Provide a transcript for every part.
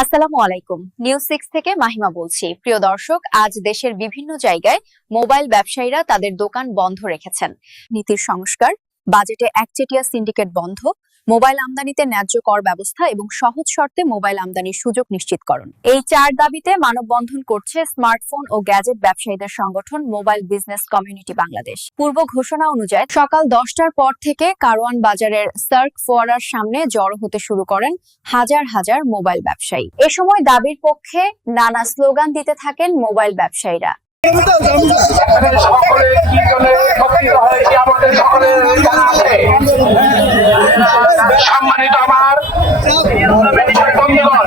আসসালামু আলাইকুম। নিউজ 6 থেকে মাহিমা বলছি। প্রিয় দর্শক, আজ দেশের বিভিন্ন জায়গায় মোবাইল ব্যবসায়ীরা তাদের দোকান বন্ধ রেখেছেন। নীতির সংস্কার, বাজেটে একচেটিয়া সিন্ডিকেট বন্ধ, মোবাইল আমদানিতে ন্যায্য কর ব্যবস্থা এবং সহজ শর্তে মোবাইল আমদানির সুযোগ নিশ্চিতকরণ, এই 4 দাবিতে মানববন্ধন করছে স্মার্টফোন ও গ্যাজেট ব্যবসায়ীদের সংগঠন মোবাইল বিজনেস কমিউনিটি বাংলাদেশ। পূর্ব ঘোষণা অনুযায়ী সকাল 10টার পর থেকে কারওয়ান বাজারের সার্ক ফোয়ারার সামনে জড়ো হতে শুরু করেন হাজার হাজার মোবাইল ব্যবসায়ী। এ সময় দাবির পক্ষে নানা স্লোগান দিতে থাকেন মোবাইল ব্যবসায়ীরা। সম্মানিত আমার বন্ধুগণ,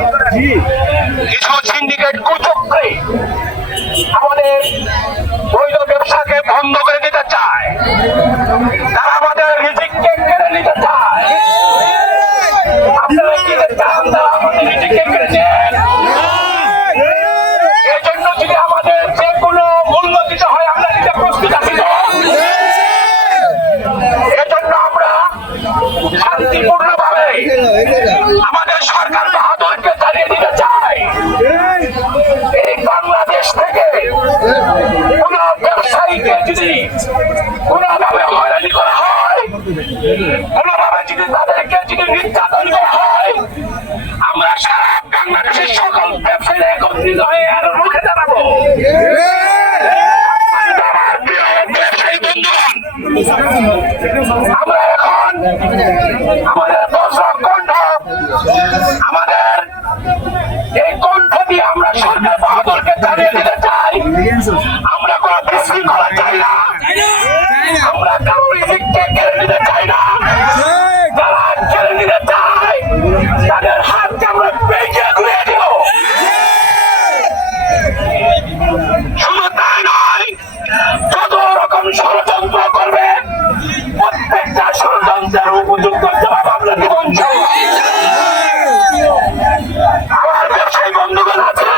কিছু সিন্ডিকেট কুচক্রী আমাদের বৈধ ব্যবসাকে বন্ধ করে দিতে চায়, তারা আমাদের রিজিককে কেড়ে নিতে চায়। আপনারা কি চান তারা আমাদের রিজিককে কেড়ে নেন? এই জন্য যদি আমাদের যে কোনো মূল্য দিতে হয় আমরা দিতে প্রস্তুত আছি। এজন্য আমরা শান্তিপূর্ণভাবে আমাদের সরকার বাহাদুরকে জানিয়ে দিতে চাই, এই বাংলাদেশ থেকে কোন ব্যবসায়ীকে যদি কোনভাবে হয়রানি করা হয়, কোনভাবে যদি তাদেরকে যদি নির্যাতন করা হয়, আমরা সারা বাংলাদেশের সকল ব্যবসায়ীরা একত্রিত হয়ে আরো রুখে দাঁড়াবো। আমরা এখন আমাদের দর্শক কণ্ঠ, আমাদের এই কণ্ঠ দিয়ে আমরা সরকার বাহাদুরকে জানিয়ে দিতে চাই, আমরা কোনো বিশৃঙ্খলা চাই না, আমরা কারোর রিজিককে কেড়ে নিতে চাই না। যারা কেড়ে নিতে চায় তাদের হাতকে আমরা ভেঙে ঘুরিয়ে দিব। শুধু তাই নয়, যত রকম ষড়যন্ত্র করবে প্রত্যেকটা ষড়যন্ত্রের উপযুক্ত জবাব আমরা দেব। আমার ব্যবসায়ী বন্ধুগণ আছে,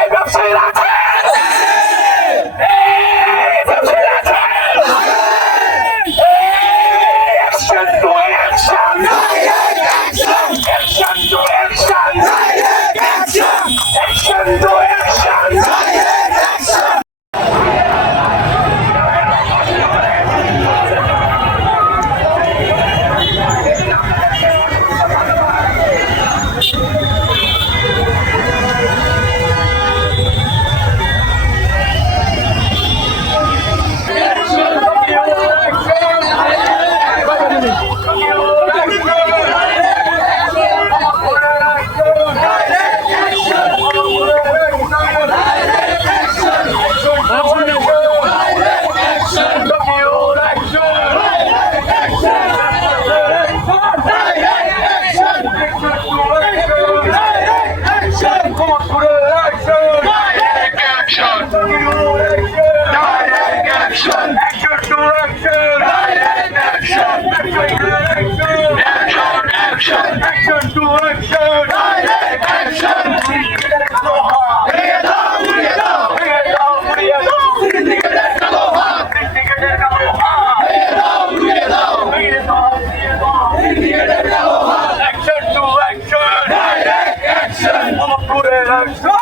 এই ব্যবসায়ীরা আছে, action to action, action to action, action to action. Action!